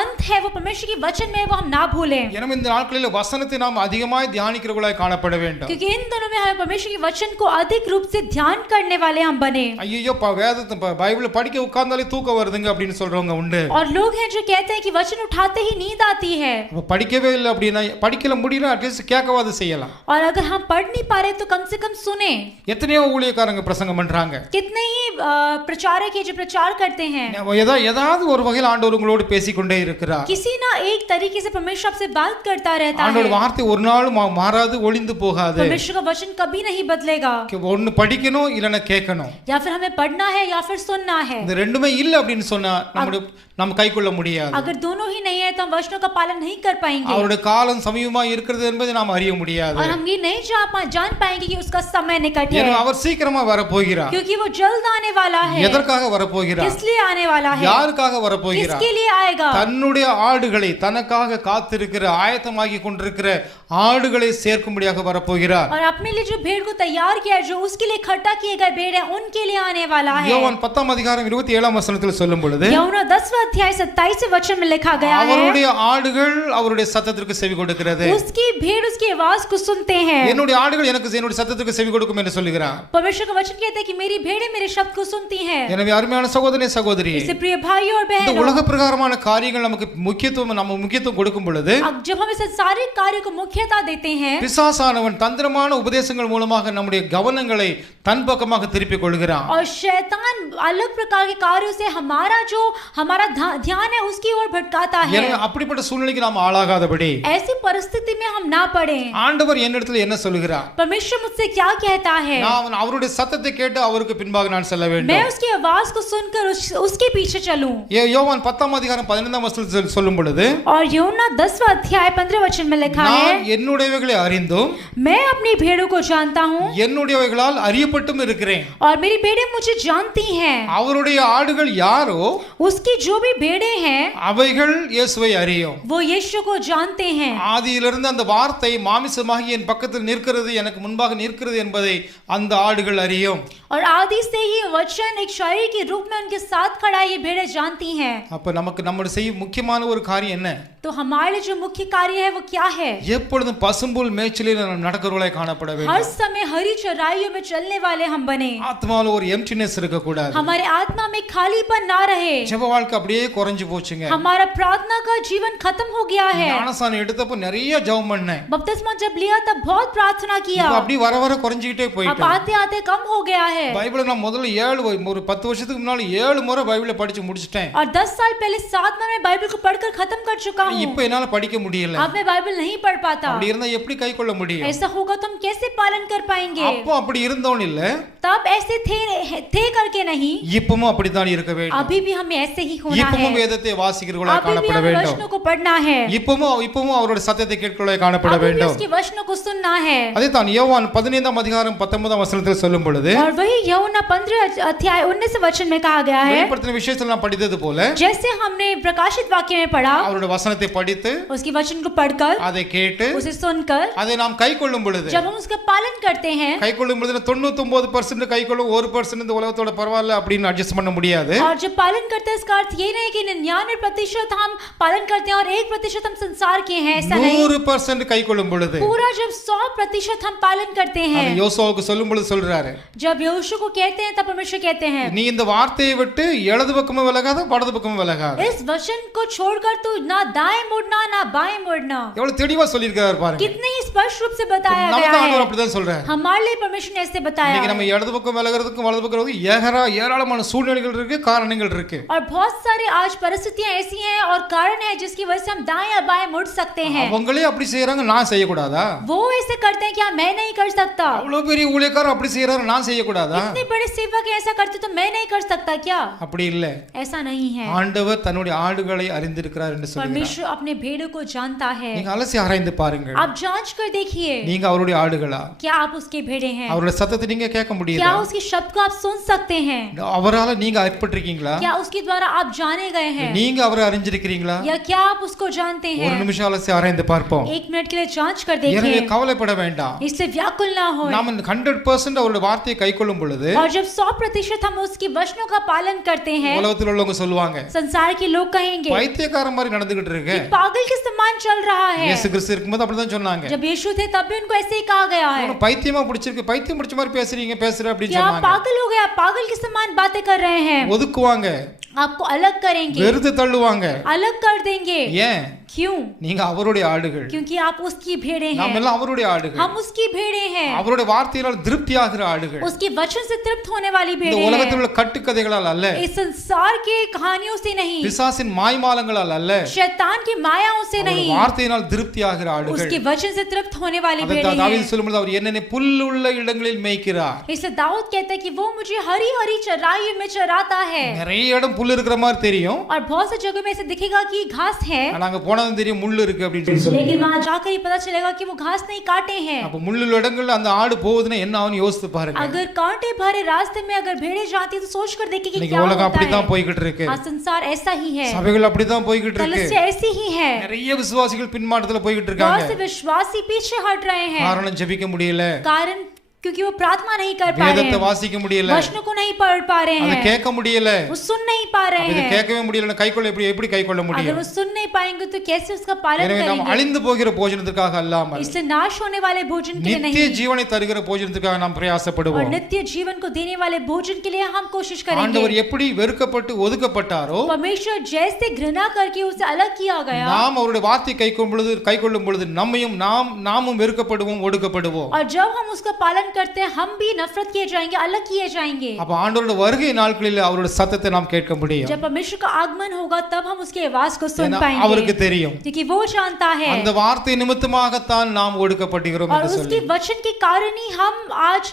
अंत है वो परमेश्वर के वचन में वो हम ना भूलें। எனவே இந்த நாட்களில் வசனத்தை நாம் அதிகமாய் தியானிக்கிறவர்களாய் காணப்பட வேண்டும்। क्योंकि इन दिनों में हमें परमेश्वर के वचन को अधिक रूप से ध्यान करने वाले हम बने। ஐயோ வேதத்தை பைபிளை படிக்க உட்கார்ந்தாலே தூக்கம் வருதுங்க அப்படினு சொல்றவங்க உண்டு। और लोग हैं जो कहते हैं कि वचन उठाते ही नींद आती है। படிக்கவே இல்லை அப்படினா படிக்கல முடியல அட்லீஸ்ட் கேட்கவாது செய்யலாம்। और अगर हम पढ़ नहीं पा रहे तो कम से कम सुने। எத்தனையோ ஊழியக்காரங்க பிரசங்கம் பண்றாங்க। कितने ही प्रचारक हैं जो प्रचार करते हैं। ஏதாவது ஒரு வகையில் ஆண்டவர் உங்களோடு பேசிக்கொண்டே இருக்கிறார்। किसी ना एक तरीके से परमेश्वर आपसे बात करता रहता है। ஆண்டவர் வார்த்தை ஒரு நாளும் மாறாது ஒளிந்து போகாது। परमेश्वर का वचन कभी नहीं बदलेगा। ஒன்னு படிக்கணும் இல்லனா கேட்கணும்। या फिर हमें पढ़ना है या फिर सुनना है। இந்த ரெண்டுமே இல்ல அப்படினு சொன்னா நம்ம கைக்குள்ள முடியாது। अगर दोनों ही नहीं है तो हम वचनों का पालन नहीं कर पाएंगे। அவருடைய காலம் சமீபமா இருக்கிறது என்பதை நாம் அறிய முடியாது। और हम ये नहीं जान पाएंगे कि उसका समय निकट है। ஏன்னா அவர் சீக்கிரமா வர போகிறார்। क्योंकि वो जल्द आने वाला है। எதற்காக வர போகிறார்? किस लिए आने वाला है? யாருக்காக வர போகிறார்? किसके लिए आएगा? தன்னுடைய ஆடுகளை தனக்காக காத்திருக்கிற ஆயத்தமாகி கொண்டிருக்கிற ஆடுகளை சேர்க்கும்படியாக வர போகிறார்। और अपने लिए जो भेड़ को तैयार किया है, जो उसके लिए इकट्ठा किए गए भेड़ है, उनके लिए आने वाला है। யோவான் 10ஆம் அதிகாரம் 27ஆம் வசனத்தில் சொல்லும் பொழுது यूहन्ना 10वां अध्याय 27वें वचन में लिखा गया है அவருடைய ஆடுகள் அவருடைய சத்தத்திற்கு செவி கொடுக்கிறது। उसकी भेड़ उसकी आवाज को सुनते हैं। என்னுடைய ஆடுகள் என்னுடைய சத்தத்திற்கு செவி கொடுக்கும் என்று சொல்கிறார்। परमेश्वर का वचन कहता है कि मेरी भेड़ें मेरे शब्द को सुनती हैं। எனவே அருமையான சகோதரனே சகோதரி, इससे प्रिय भाइयों और இந்த बहनों, உலக பிரகாரமான காரியங்கள் நமக்கு முக்கியத்துவம் கொடுக்கும் பொழுது जब हम इस संसारिक कार्य को मुख्यता देते हैं, பிசாசானவன் தந்திரமான உபதேசங்கள் மூலமாக நம்முடைய கவனங்களை தன் பக்கமாக திருப்பிக் கொள்கிறான்। और शैतान अलग प्रकार के कार्यों से हमारा ध्यान है उसकी ओर भटकाता है। எனவே அப்படிப்பட்ட சூழ்நிலைக்கு நாம் ஆளாகாதபடி ऐसी परिस्थिति में हम ना पड़े। ஆண்டவர் என்னிடத்தில் என்ன சொல்கிறார்? परमेश्वर मुझसे क्या कहता है? நான் அவருடைய சத்தத்தை கேட்டு அவருக்கு பின்பாக நான் செல்ல வேண்டும்। मैं उसकी आवाज को सुनकर उसके पीछे चलूं। யோவான் 10ஆம் அதிகாரம் 15ஆம் வசனத்தில் சொல்லும் பொழுது और यूहन्ना 10वां अध्याय 15वें वचन में लिखा है, நான் என்னுடையவைகளை அறிந்தும் मैं अपनी भेड़ों को जानता हूँ என்னுடையவைகளால் அறியப்பட்டும் இருக்கிறேன்। और मेरी भेड़ें मुझे जानती हैं। அவருடைய ஆடுகள் யாரோ उसकी जो भी भेड़ें हैं அவைகள் இயேசுவை அறியும்। वो यीशु को जानते हैं। ஆதியிலிருந்து அந்த வார்த்தை மாமிசமாகி என் பக்கத்தில் நிற்கிறது, எனக்கு முன்பாக நிற்கிறது என்பதை அந்த ஆடுகள் அறியும்। और आदि से ही वचन एक शरीर के रूप में उनके साथ खड़ा है, ये भेड़ें जानती हैं। அப்ப நமக்கு நம்முடைய செய்ய முக்கியமான ஒரு காரியம் என்ன? तो हमारे लिए जो मुख्य कार्य है वो क्या है? எப்பொழுதும் பசும்புல் மேய்ச்சலில் நாம் நடக்கிறவர்களாய் காணப்பட हर வேண்டும்। समय हरी चराइयों में चलने वाले हम बने। ஆத்மாவில் ஒரு எம்ப்டினஸ் இருக்க கூடாது। हमारे आत्मा में खालीपन ना रहे। ஜெப வாழ்க்கை அப்படியே குறைஞ்சு போச்சுங்க। हमारा प्रार्थना का जीवन खत्म हो गया है। ஞானஸ்நானம் எடுத்தப்ப நிறைய ஜெபம் பண்ணேன், बपतिस्मा जब लिया तब बहुत प्रार्थना किया, இப்ப அப்படி வர வர குறைஞ்சிட்டே अब போயிட்டு आते आते कम हो गया है। பைபிளை நான் முதல்ல ஒரு 10 வருஷத்துக்கு முன்னால 7 முறை பைபிளை படிச்சு முடிச்சிட்டேன்। और 10 साल पहले 7 में मैं बाइबल को पढ़कर खत्म कर चुका हूँ। இப்ப என்னால படிக்க முடியல। अब मैं बाइबल नहीं पढ़ पाता। அப்படி இருந்தா எப்படி கை கொள்ள முடியும்? ऐसा होगा तो हम कैसे पालन कर पाएंगे? அப்போ அப்படி இருந்தோம் இல்ல, तब ऐसे थे करके नहीं, இப்பவும் அப்படித்தான் இருக்க வேண்டும்। अभी भी हमें ऐसे ही होना இப்பவும் है, வேதத்தை வாசிக்கிறவர்களாய் अभी भी காணப்பட हमें வேண்டும். वचनों को पढ़ना है, இப்பவும் அவருடைய சத்தத்தை கேட்கிறவர்களாய் காணப்பட अभी भी வேண்டும். उसके वचनों को सुनना है. அதே தான் யோவான் 15 அதிகாரம் 19 வசனத்தில் சொல்லும் பொழுது और वही यूहन्ना 15 अध्याय 19 वचन में कहा गया है, வெளிப்படுத்தின விஷயத்தில் நாம் படித்தது போல जैसे हमने प्रकाशित वाक्य में पढ़ा, அவருடைய வசனத்தை படித்து उसके वचन को पढ़कर, அதை கேட்டு उसे सुनकर, அதை நாம் கைக்கொள்ளும் பொழுது जब हम उसका पालन करते हैं, கைக்கொள்ளும் பொழுது 99% கைக்கொள்ளும் 1% இந்த உலகத்தோட பரவாயில்ல அப்படின்னு அட்ஜஸ்ட் பண்ண முடியாது. और जब पालन करते हैं इसका अर्थ ये नहीं कि 99% हम पालन करते हैं और 1% हम संसार के हैं, ऐसा नहीं. 100% கைக்கொள்ளும் பொழுது पूरा जब 100% हम पालन करते हैं, அது யோசுவாவுக்கு சொல்லும் பொழுது சொல்றாரு, जब यहोशू को कहते हैं तब परमेश्वर कहते हैं, நீ இந்த வார்த்தையை விட்டு இடது பக்கமும் விலகாத வலது பக்கமும் விலகாத. इस वचन को छोड़कर तू ना दाएं मुड़ना ना बाएं मुड़ना. எவ்வளவு தெளிவா சொல்லியிருக்காரு பாருங்க. कितने ही स्पष्ट रूप से बताया गया நமக்கு ஆண்டவர் है. அப்படிதான் சொல்றாரு. हमारे लिए परमेश्वर ने ऐसे बताया இன்னைக்கு है. நம்ம இடது பக்கம் விலகிறதுக்கும் வலது பக்கம் ஏராளமான சூழ்நிலைகள் இருக்கு, காரணங்கள் இருக்கு. और बहुत सारे आज परिस्थितियां ऐसी हैं और कारण है जिसकी वजह से हम दाएं या बाएं मुड़ सकते हैं. அவங்களே அப்படி செய்யறாங்க, நான் செய்யக்கூடாதா? वो ऐसे करते हैं क्या मैं नहीं कर सकता? அவ்வளவு பெரிய ஊழியக்காரர் அப்படி செய்யறாரு, நான் செய்யக்கூடாதா? इतने बड़े सेवक ऐसा करते तो मैं नहीं कर सकता क्या? அப்படி இல்ல. ऐसा नहीं है. ஆண்டவர் தன்னுடைய ஆடுகளை அறிந்திருக்கிறார் என்று சொல்கிறார். परमेश्वर अपने भेड़ों को जानता है. நீங்க அலசி ஆராய்ந்து பாருங்கள். आप जांच कर देखिए, நீங்க அவருடைய ஆடுகளா? क्या आप उसके भेड़े हैं? அவருடைய சத்தத்தை நீங்க கேட்க முடியுதா? क्या उसके शब्द को आप सुन सकते हैं? அவரால நீங்க அற்பட்டிருக்கீங்களா? क्या उसके द्वारा आप जाने गए हैं? நீங்க அவரை அறிஞ்சிருக்கிறீங்களா? या क्या आप उसको जानते ஒரு हैं? நிமிஷம் அலசி ஆராய்ந்து பார்ப்போம். 1 मिनट के लिए जांच कर எனவே देखिए, கவலைப்பட வேண்டாம். इससे व्याकुल ना हो. நாம 100% அவருடைய வார்த்தையை கைக்கொள்ளும் பொழுது और जब 100% हम उसकी वचनों का पालन करते हैं, உலகத்தில் உள்ளவங்க சொல்லுவாங்க, संसार के लोग कहेंगे பைத்தியக்காரன் மாதிரி நடந்துகிட்டு இருக்கு. कि पागल के समान चल रहा है. இயேசு கிறிஸ்து இருக்கும்போது அப்படிதான் சொன்னாங்க. जब यीशु थे तब भी उनको ऐसे ही कहा गया है, உனக்கு பைத்தியமா பிடிச்சிருக்கு, பைத்தியம் பிடிச்ச மாதிரி பேசுற அப்படின்னு क्या आप சொன்னாங்க. पागल हो गए, आप पागल के समान बातें कर रहे हैं. ஒதுக்குவாங்க, आपको अलग करेंगे, வெறுத்து தள்ளுவாங்க. अलग कर देंगे. ஏன்? क्यों? நீங்க அவருடைய ஆடுகள், क्योंकि आप उसकी भेड़े நாம் हैं. எல்லாம் அவருடைய ஆடுகள், हम उसकी भेड़े हैं. அவருடைய வார்த்தையினால் திருப்தியாகிற ஆடுகள். उसके वचन से तृप्त होने वाली இந்த भेड़े உலகத்தில் हैं. உள்ள கட்டுக்கதைகளால் அல்ல, इस संसार के कहानियों से नहीं, பிசாசின் மாய்மாலங்களால் அல்ல, शैतान की मायाओं से அவருடைய नहीं, வார்த்தையினால் திருப்தியாகிற ஆடுகள். उसके वचन से तृप्त होने वाली भेड़े அதைத்தான் தாவீது हैं. சொல்லும்போது அவர் என்னென்ன புல்லுள்ள இடங்களில் மேய்க்கிறார். इसलिए दाऊद कहता है कि वो मुझे हरी हरी चराई में चराता है. நிறைய இடம் புல் இருக்கிற மாதிரி தெரியும், और बहुत सी जगह में ऐसे दिखेगा कि घास है, ஆனா அங்க போனதும் தெரியும் முள்ளு இருக்கு அப்படின்னு சொல்லி. लेकिन वहां जाकर ही पता चलेगा कि वो घास नहीं काटे हैं. அப்ப முள்ளுள்ள இடங்கள்ல அந்த ஆடு போகுதுன்னா என்ன ஆகும்னு யோசித்து பாருங்க. अगर कांटे भरे रास्ते में अगर भेड़ें जाती है तो सोच कर देखिए कि இன்னைக்கு क्या உலகம் होता அப்படித்தான் है. போய்கிட்டு இருக்கு, आज संसार ऐसा ही है, சபைகள் அப்படித்தான் போய்கிட்டு இருக்கு. कलीसिया ऐसी ही है. நிறைய விசுவாசிகள் பின்மாற்றத்துல போய்கிட்டு बहुत இருக்காங்க. से विश्वासी पीछे हट रहे हैं. காரணம் ஜெபிக்க முடியல, कारण क्योंकि वो प्रार्थना नहीं कर पा रहे வேதத்தை हैं, வாசிக்க முடியல, वचनों को नहीं पढ़ पा रहे அதை हैं, கேட்க முடியல. वो सुन नहीं पा रहे இது हैं. கேட்கவே முடியலன்னா கைக்கொள்ள எப்படி கைக்கொள்ள अगर முடியும்? वो सुन नहीं पाएंगे तो कैसे उसका पालन எனவே நாம் करेंगे? அழிந்து போகிற போஜனத்துக்காக அல்லாமல் इसलिए नाश होने वाले भोजन के लिए நித்திய नहीं, ஜீவனை தருகிற போஜனத்துக்காக நாம் और பிரயாசப்படுவோம். नित्य जीवन को देने वाले भोजन के लिए हम कोशिश करेंगे. ஆண்டவர் எப்படி வெறுக்கப்பட்டு ஒதுக்கப்பட்டாரோ परमेश्वर जैसे घृणा करके उसे अलग किया गया, நாம் அவருடைய வார்த்தை கைக்கொள்ளும் பொழுது நாமும் வெறுக்கப்படுவோம், ஒடுக்கப்படுவோம். और जब हम उसका पालन करते हैं हम भी नफरत किए जाएंगे, अलग किए जाएंगे. அப்ப ஆண்டவருடைய வருகை நாட்களில் அவருடைய சத்தத்தை நாம் கேட்க முடியும். जब परमेश्वर का आगमन होगा तब हम उसकी आवाज को सुन ஏன்னா पाएंगे, அவருக்கு தெரியும் क्योंकि वो जानता है. அந்த வார்த்தை நிமித்தமாகத்தான் நாம் ஒடுக்கப்படுகிறோம் और என்று उसके சொல்லி. वचन के कारण ही हम आज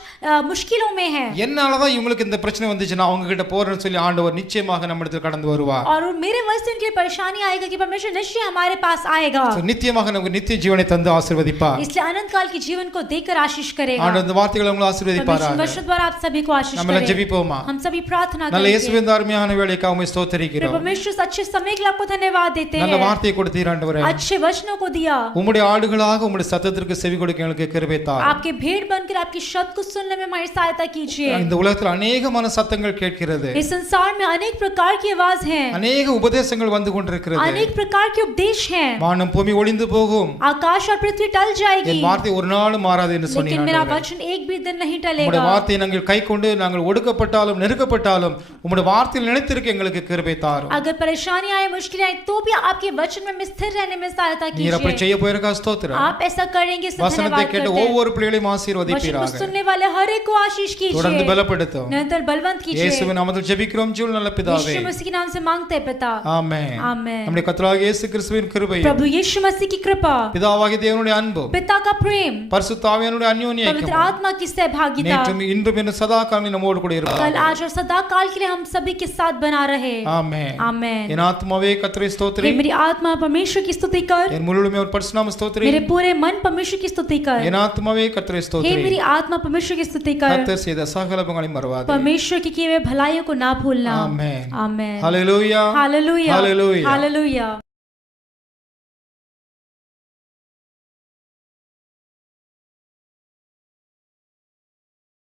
मुश्किलों में हैं. என்னாலதான் இவங்களுக்கு இந்த பிரச்சனை வந்துச்சுன்னா அவங்க கிட்ட போறேன்னு சொல்லி ஆண்டவர் நிச்சயமாக நம்மிடத்தில் கடந்து வருவார். और मेरे वजह से उनके लिए परेशानी आएगा कि परमेश्वर निश्चय हमारे पास आएगा, So, நித்தியமாக நமக்கு நித்திய ஜீவனை தந்து ஆசீர்வதிப்பார். इसलिए अनंत काल के जीवन को देकर आशीष करेगा. ஆண்டவர் இந்த வார்த்தைகளை உங்களை परमेश्वर ஆசீர்வதிப்பாராக. वचन द्वारा आप सभी को आशीष நம்ம எல்லாம் करें. ஜெபிப்போமா? हम सभी प्रार्थना நல்ல करेंगे. இயேசுவின் அருமையான வேளைக்காக உம்மை ஸ்தோத்திரிக்கிறோம். परमेश्वर इस अच्छे समय के लिए आपको धन्यवाद देते நல்ல हैं. வார்த்தையை கொடுத்தீர் ஆண்டவரே. अच्छे वचनों को दिया, உம்முடைய ஆடுகளாக உம்முடைய சத்தத்திற்கு செவி கொடுக்க எங்களுக்கு கிருபை தாரும். आपके भेड़ बनकर आपके शब्द को सुनने में हमारी सहायता कीजिए. இந்த உலகத்தில் अनेகமான சத்தங்கள் கேட்கிறது, इस संसार में अनेक प्रकार की आवाज है, अनेक உபதேசங்கள் வந்து கொண்டிருக்கிறது. अनेक प्रकार के उपदेश हैं. வானம் பூமி ஒளிந்து போகும், आकाश और पृथ्वी टल जाएगी, என் வார்த்தை ஒரு நாளும் மாறாது என்று लेकिन சொன்னீர் मेरा ஆண்டவரே. वचन एक भी दिन नहीं உம்முடைய टलेगा. வார்த்தையை நாங்கள் கைக்கொண்டு நாங்கள் ஒடுக்கப்பட்டாலும் நெருக்கப்பட்டாலும் உம்முடைய வார்த்தையில் நிலைத்திருக்க எங்களுக்கு கிருபை தாரும். अगर परेशानी आए, मुश्किलें आए, तो भी आपके वचन में स्थिर रहने में सहायता நீர் அப்படி कीजिए. செய்ய போயிருக்கா ஸ்தோத்திரம். आप ऐसा करेंगे, इससे வசனத்தை धन्यवाद கேட்டு करते हैं. ஒவ்வொரு பிள்ளைகளையும் वचन को ஆசீர்வதிப்பீராக. सुनने वाले हर एक को आशीष தொடர்ந்து कीजिए, பலப்படுத்தும். निरंतर बलवंत कीजिए. இயேசுவின் நாமத்தில் ஜெபிக்கிறோம் ஜீவன் நல்ல பிதாவே. यीशु मसीह के नाम से मांगते हैं पिता, ஆமென். आमेन. நம்முடைய கர்த்தராகிய இயேசு கிறிஸ்துவின் கிருபையும் प्रभु यीशु मसीह की कृपा, பிதாவாகிய தேவனுடைய அன்பும் पिता का प्रेम, பரிசுத்த ஆவியானவருடைய அந்யோன்ய पवित्र ஐக்கியமும் आत्मा आत्मा की सहभागिता நேற்றும் இன்றும் இன்னும் சதா காலம் நம்மோடு கூட कल இருப்பார். आज और सदा काल के लिए हम सभी के साथ बना रहे। ஆமென். आमेन। என் ஆத்மாவே கர்த்தரை ஸ்தோத்திரி, हे मेरी आत्मा परमेश्वर की स्तुति कर, என் முழுமே அவர் பரிசுநாம ஸ்தோத்திரி. मेरे पूरे मन परमेश्वर की स्तुति कर। என் ஆத்மாவே கர்த்தரை हे ஸ்தோத்திரி, मेरी आत्मा परमेश्वर की स्तुति कर, கர்த்தர் செய்த சகல உபகாரங்களையும் மறவாதே. परमेश्वर की किए हुए भलाइयों को ना भूलना। Amen. Amen. Hallelujah, hallelujah, hallelujah. Hallelujah.